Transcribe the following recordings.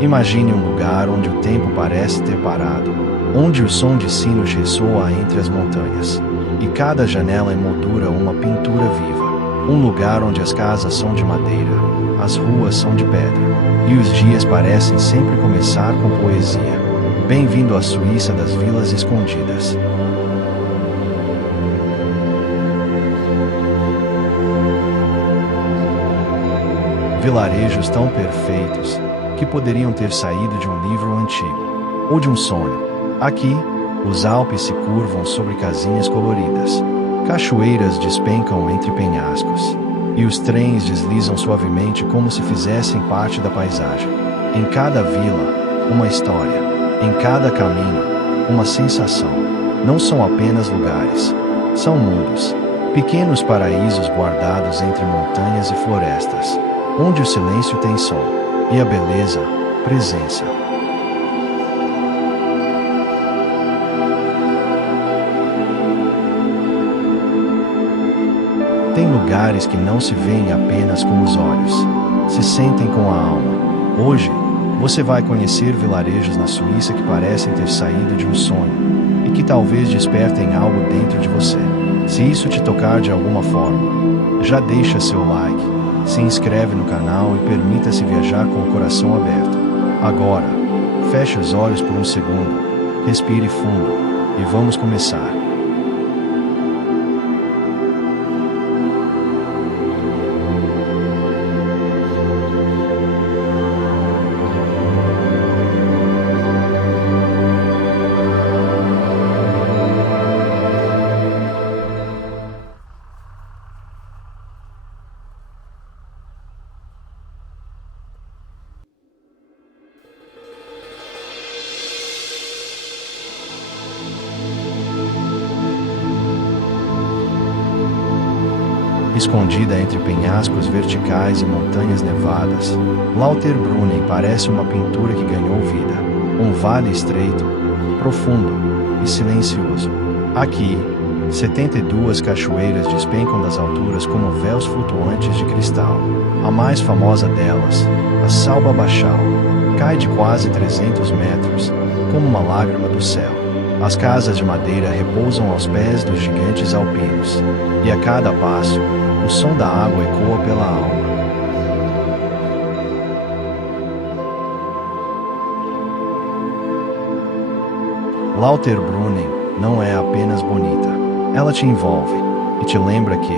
Imagine um lugar onde o tempo parece ter parado, onde o som de sinos ressoa entre as montanhas, e cada janela emoldura uma pintura viva. Um lugar onde as casas são de madeira, as ruas são de pedra, e os dias parecem sempre começar com poesia. Bem-vindo à Suíça das Vilas Escondidas. Vilarejos tão perfeitos, que poderiam ter saído de um livro antigo, ou de um sonho. Aqui, os Alpes se curvam sobre casinhas coloridas, cachoeiras despencam entre penhascos, e os trens deslizam suavemente como se fizessem parte da paisagem. Em cada vila, uma história. Em cada caminho, uma sensação. Não são apenas lugares, são mundos. Pequenos paraísos guardados entre montanhas e florestas, onde o silêncio tem som, e a beleza, presença. Tem lugares que não se veem apenas com os olhos, se sentem com a alma. Hoje, você vai conhecer vilarejos na Suíça que parecem ter saído de um sonho, e que talvez despertem algo dentro de você. Se isso te tocar de alguma forma, já deixa seu like, se inscreve no canal e permita-se viajar com o coração aberto. Agora, feche os olhos por um segundo, respire fundo, e vamos começar. Escondida entre penhascos verticais e montanhas nevadas, Lauterbrunnen parece uma pintura que ganhou vida. Um vale estreito, profundo e silencioso. Aqui, 72 cachoeiras despencam das alturas como véus flutuantes de cristal. A mais famosa delas, a Salba Bachau, cai de quase 300 metros, como uma lágrima do céu. As casas de madeira repousam aos pés dos gigantes alpinos, e a cada passo, o som da água ecoa pela alma. Lauterbrunnen não é apenas bonita. Ela te envolve e te lembra que,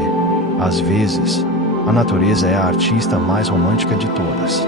às vezes, a natureza é a artista mais romântica de todas.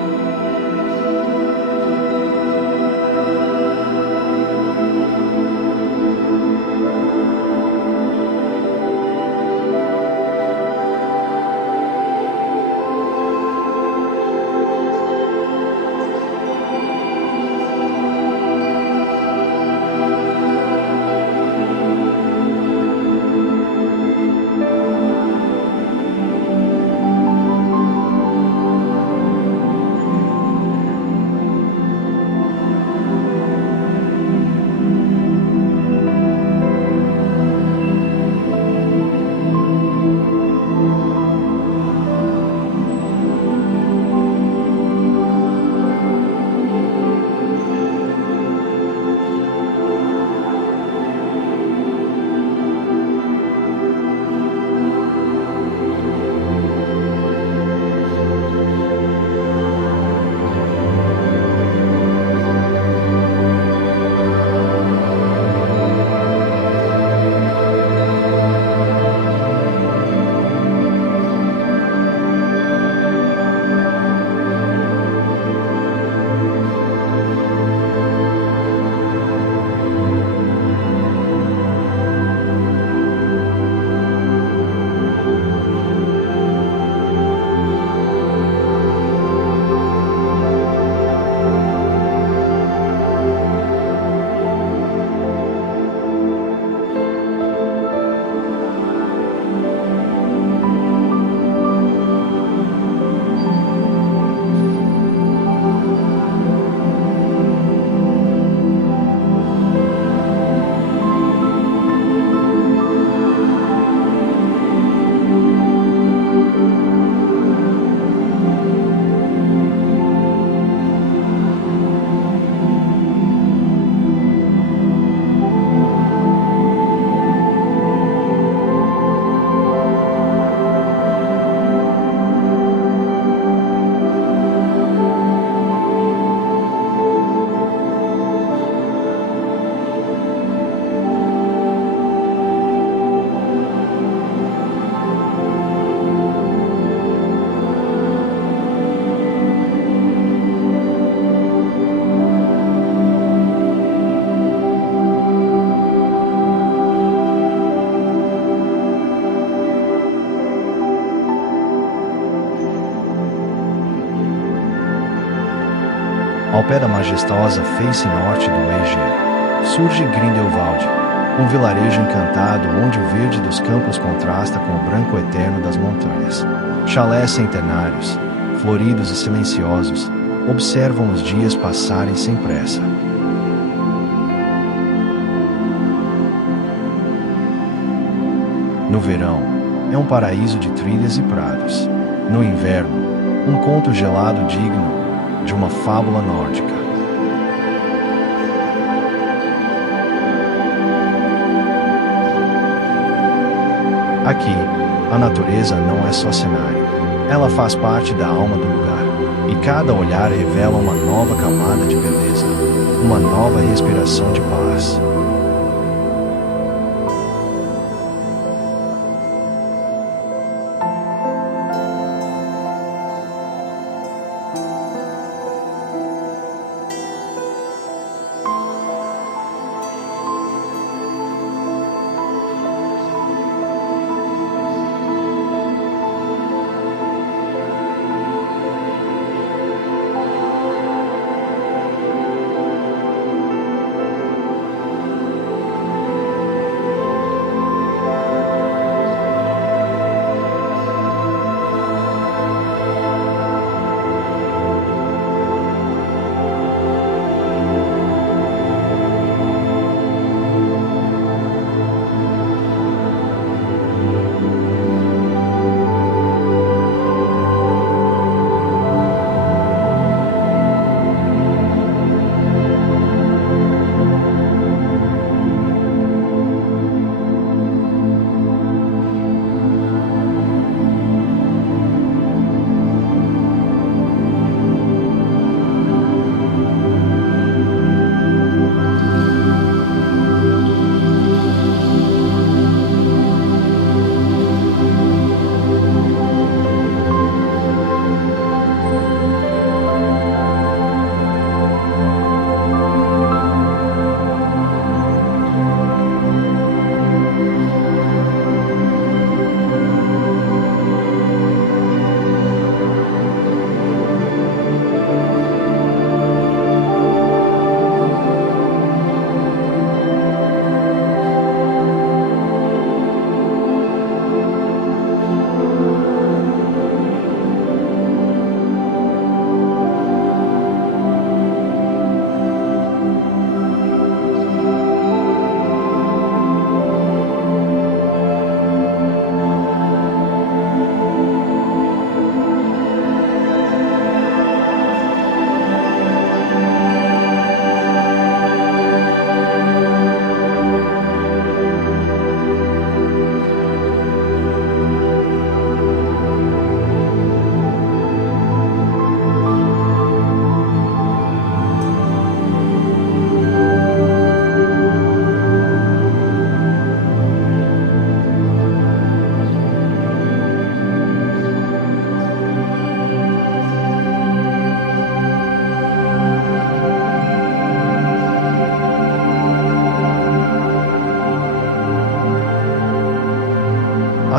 Ao pé da majestosa face norte do Egeu, surge Grindelwald, um vilarejo encantado onde o verde dos campos contrasta com o branco eterno das montanhas. Chalés centenários, floridos e silenciosos, observam os dias passarem sem pressa. No verão, é um paraíso de trilhas e prados. No inverno, um conto gelado digno de uma fábula nórdica. Aqui, a natureza não é só cenário. Ela faz parte da alma do lugar. E cada olhar revela uma nova camada de beleza, uma nova respiração de paz.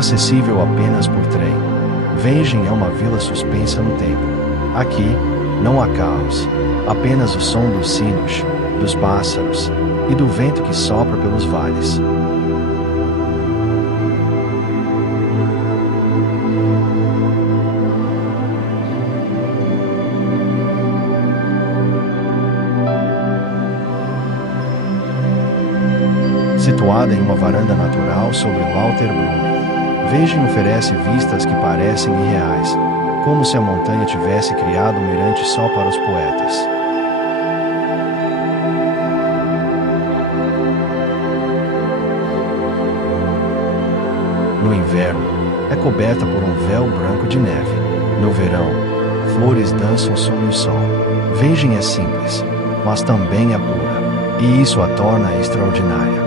Acessível apenas por trem, Vengen é uma vila suspensa no tempo. Aqui, não há carros, apenas o som dos sinos, dos pássaros e do vento que sopra pelos vales. Situada em uma varanda natural sobre Lauterbrunnen, Vengen oferece vistas que parecem irreais, como se a montanha tivesse criado um mirante só para os poetas. No inverno, é coberta por um véu branco de neve. No verão, flores dançam sob o sol. Vengen é simples, mas também é pura, e isso a torna extraordinária.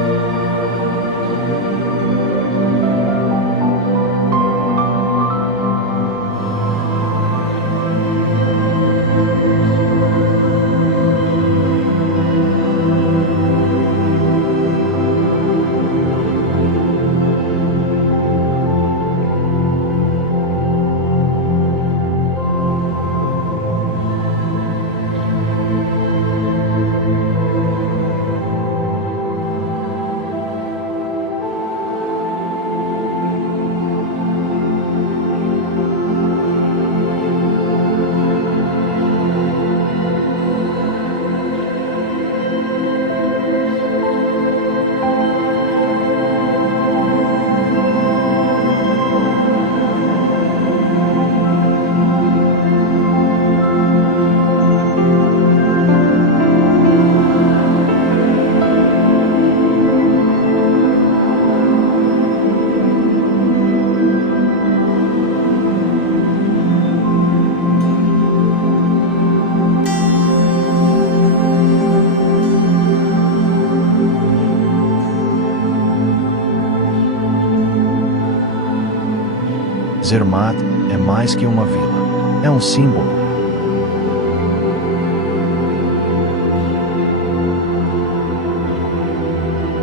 Zermatt é mais que uma vila. É um símbolo.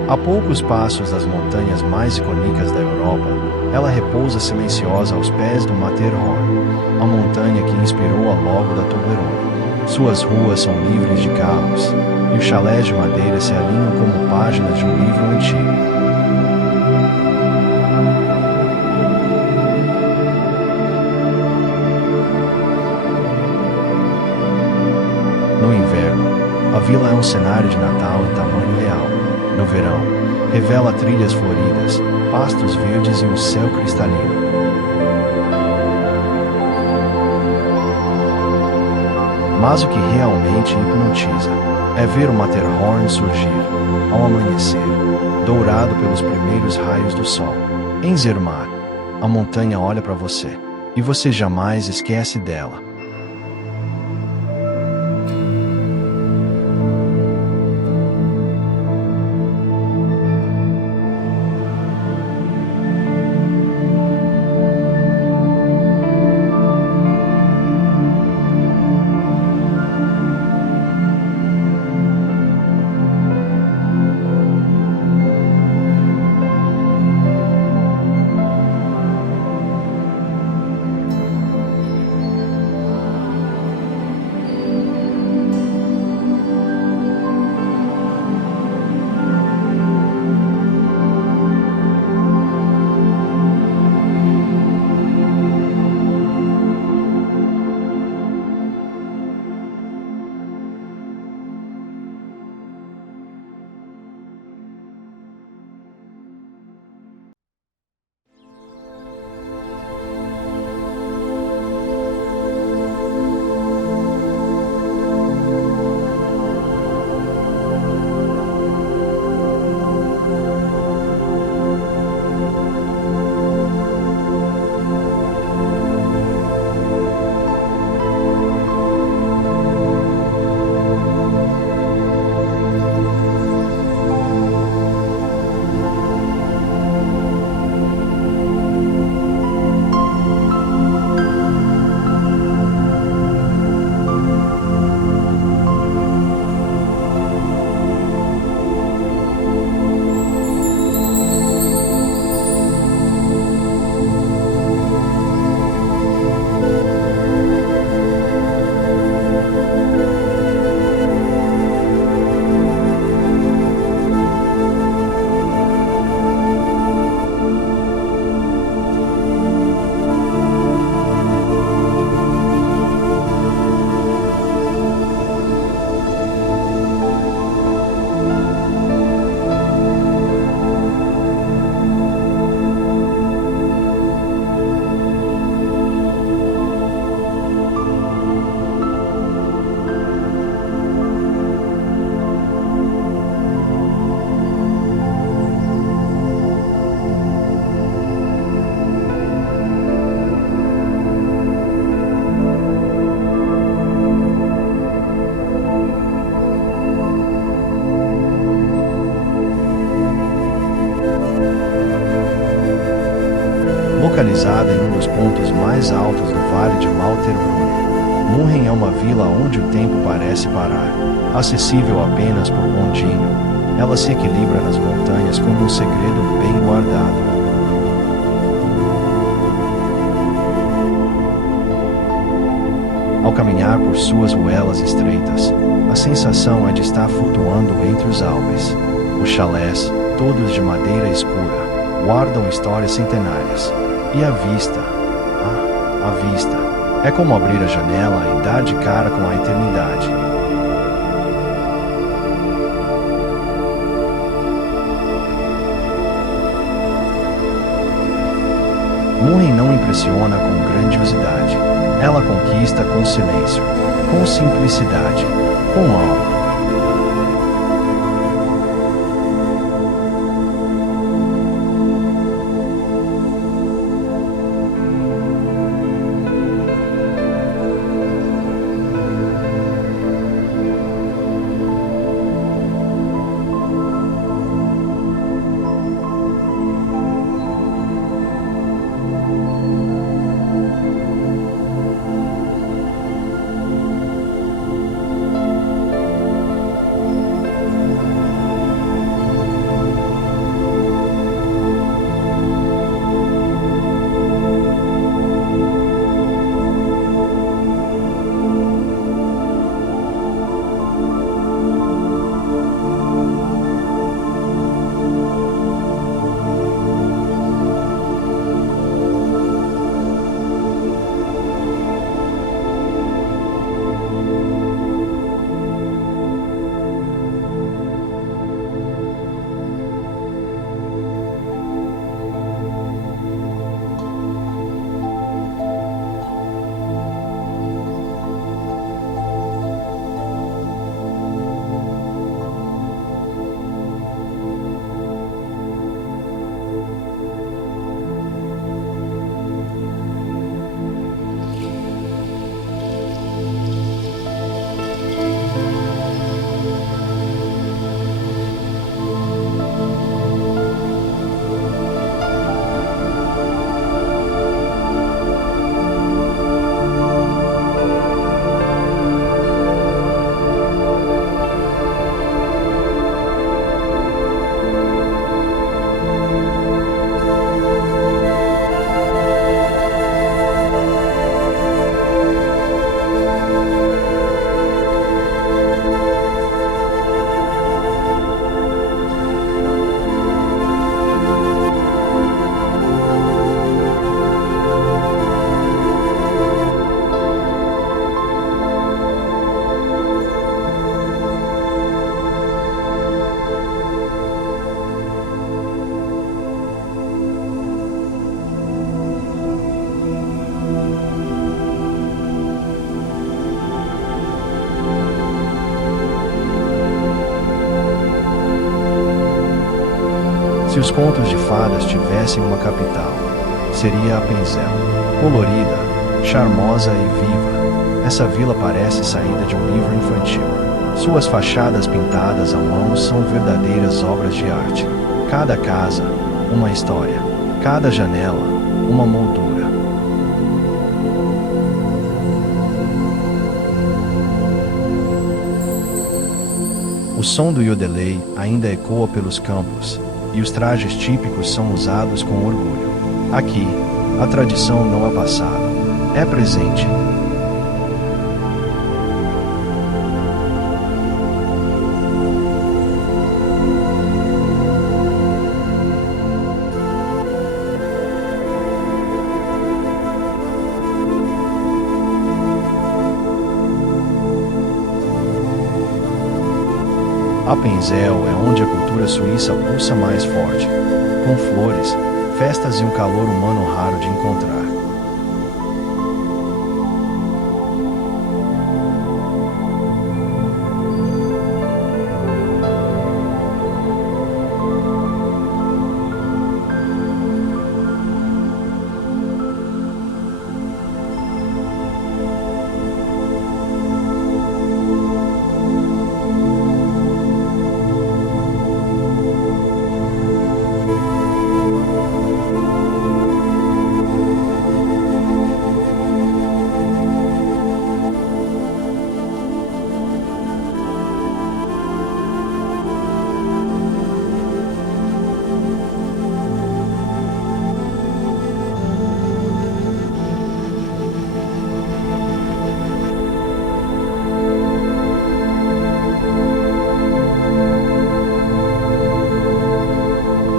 A poucos passos das montanhas mais icônicas da Europa, ela repousa silenciosa aos pés do Matterhorn, a montanha que inspirou a logo da Toblerone. Suas ruas são livres de carros, e os chalés de madeira se alinham como páginas de um livro antigo. No inverno, a vila é um cenário de Natal em tamanho real. No verão, revela trilhas floridas, pastos verdes e um céu cristalino. Mas o que realmente hipnotiza é ver o Matterhorn surgir, ao amanhecer, dourado pelos primeiros raios do sol. Em Zermatt, a montanha olha para você, e você jamais esquece dela. Localizada em um dos pontos mais altos do Vale de Lauterbrunnen, Murren é uma vila onde o tempo parece parar. Acessível apenas por bondinho, ela se equilibra nas montanhas como um segredo bem guardado. Ao caminhar por suas ruelas estreitas, a sensação é de estar flutuando entre os Alpes. Os chalés, todos de madeira escura, guardam histórias centenárias. E a vista, a vista, é como abrir a janela e dar de cara com a eternidade. Murren não impressiona com grandiosidade. Ela conquista com silêncio, com simplicidade, com alma. Se os contos de fadas tivessem uma capital, seria Appenzell. Colorida, charmosa e viva, essa vila parece saída de um livro infantil. Suas fachadas pintadas à mão são verdadeiras obras de arte. Cada casa, uma história. Cada janela, uma moldura. O som do yodelei ainda ecoa pelos campos, e os trajes típicos são usados com orgulho. Aqui, a tradição não é passado, é presente. Appenzell é onde a cultura suíça pulsa mais forte, com flores, festas e um calor humano raro de encontrar.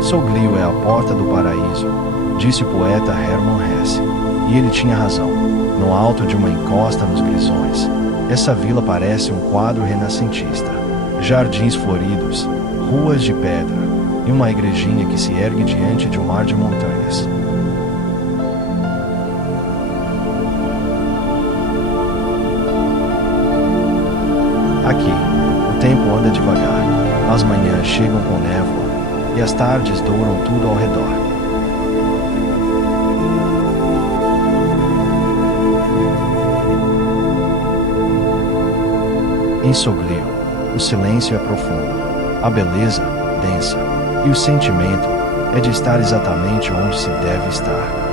Soglio é a porta do paraíso, disse o poeta Hermann Hesse. E ele tinha razão. No alto de uma encosta nos Grisões, essa vila parece um quadro renascentista. Jardins floridos, ruas de pedra, e uma igrejinha que se ergue diante de um mar de montanhas. Aqui, o tempo anda devagar, as manhãs chegam com névoa, e as tardes douram tudo ao redor. Em Soglio, o silêncio é profundo, a beleza, densa, e o sentimento é de estar exatamente onde se deve estar.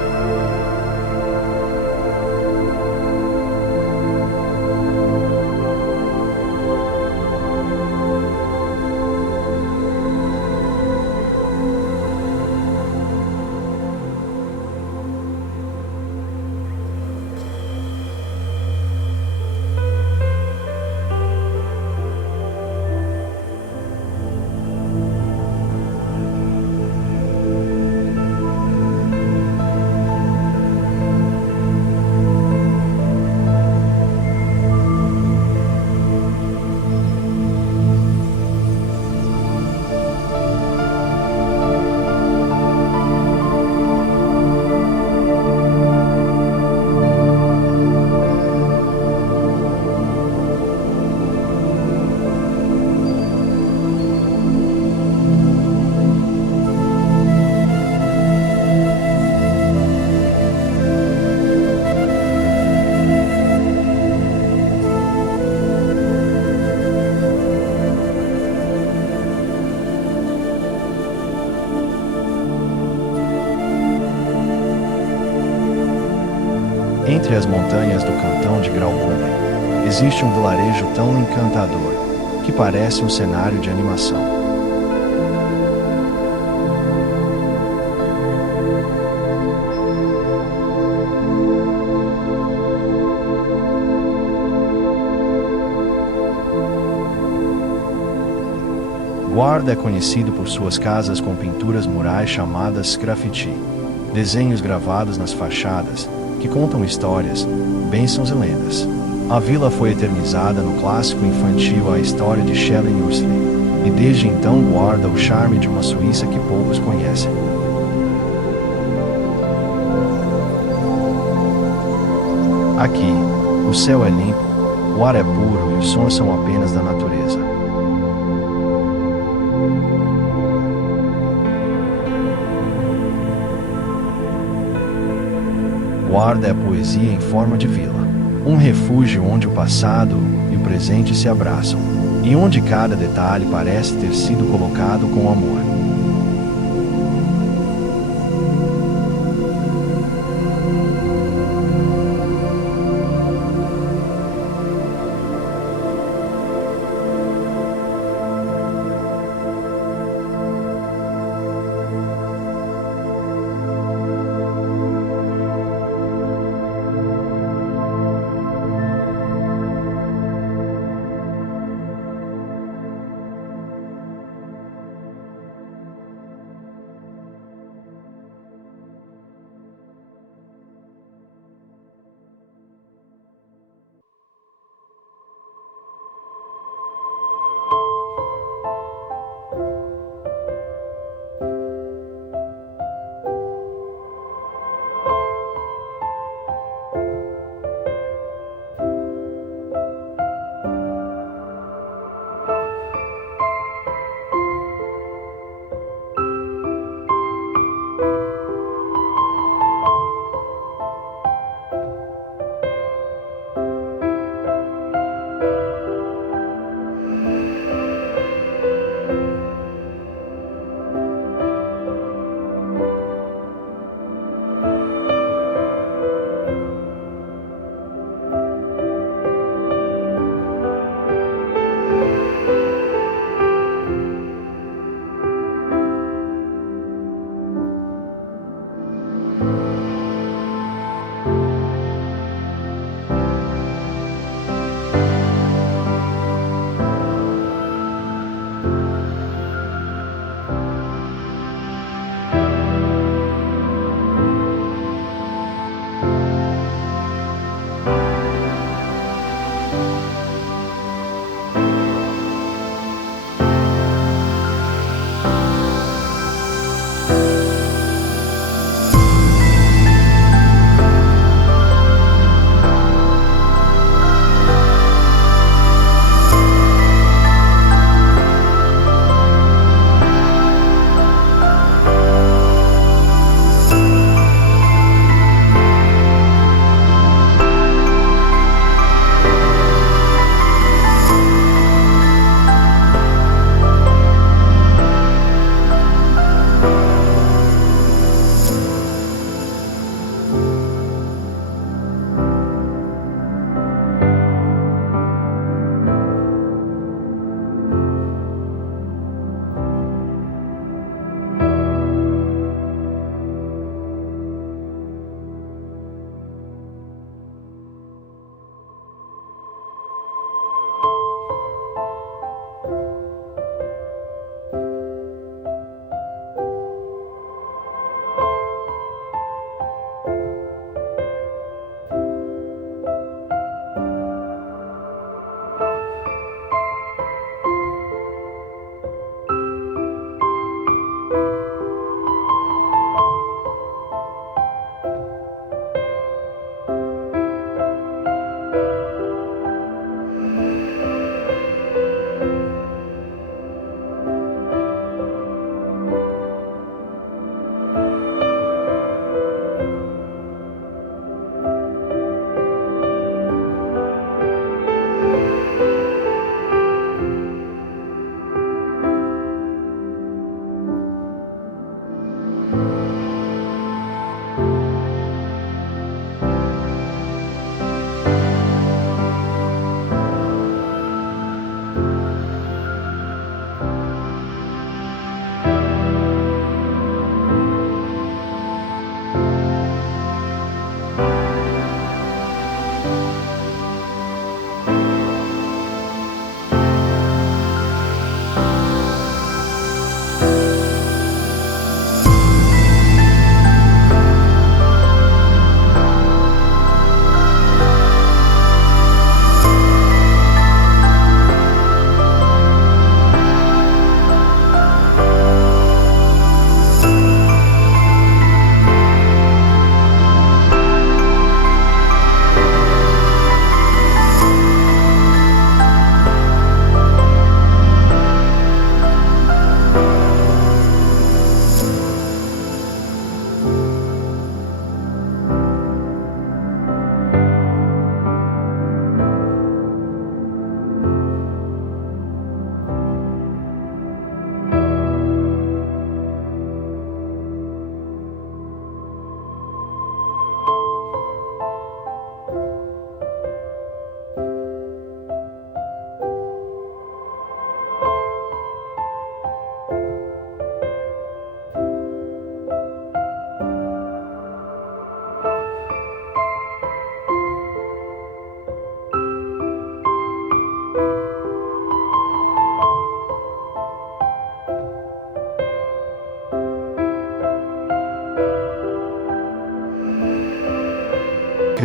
Entre as montanhas do cantão de Graubünden, existe um vilarejo tão encantador, que parece um cenário de animação. Guarda é conhecido por suas casas com pinturas murais chamadas graffiti, desenhos gravados nas fachadas, que contam histórias, bênçãos e lendas. A vila foi eternizada no clássico infantil A História de Shelley Ursley, e desde então guarda o charme de uma Suíça que poucos conhecem. Aqui, o céu é limpo, o ar é puro e os sons são apenas da natureza. Guarda é a poesia em forma de vila. Um refúgio onde o passado e o presente se abraçam, e onde cada detalhe parece ter sido colocado com amor.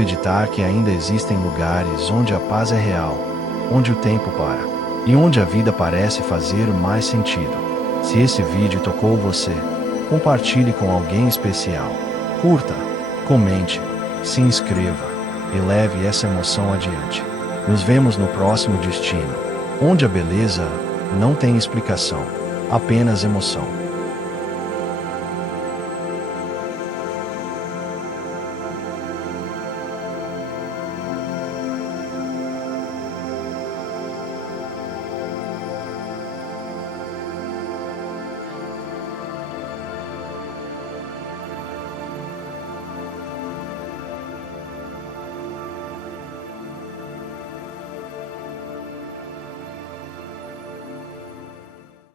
acreditar que ainda existem lugares onde a paz é real, onde o tempo para, e onde a vida parece fazer mais sentido. Se esse vídeo tocou você, compartilhe com alguém especial. Curta, comente, se inscreva e leve essa emoção adiante. Nos vemos no próximo destino, onde a beleza não tem explicação, apenas emoção.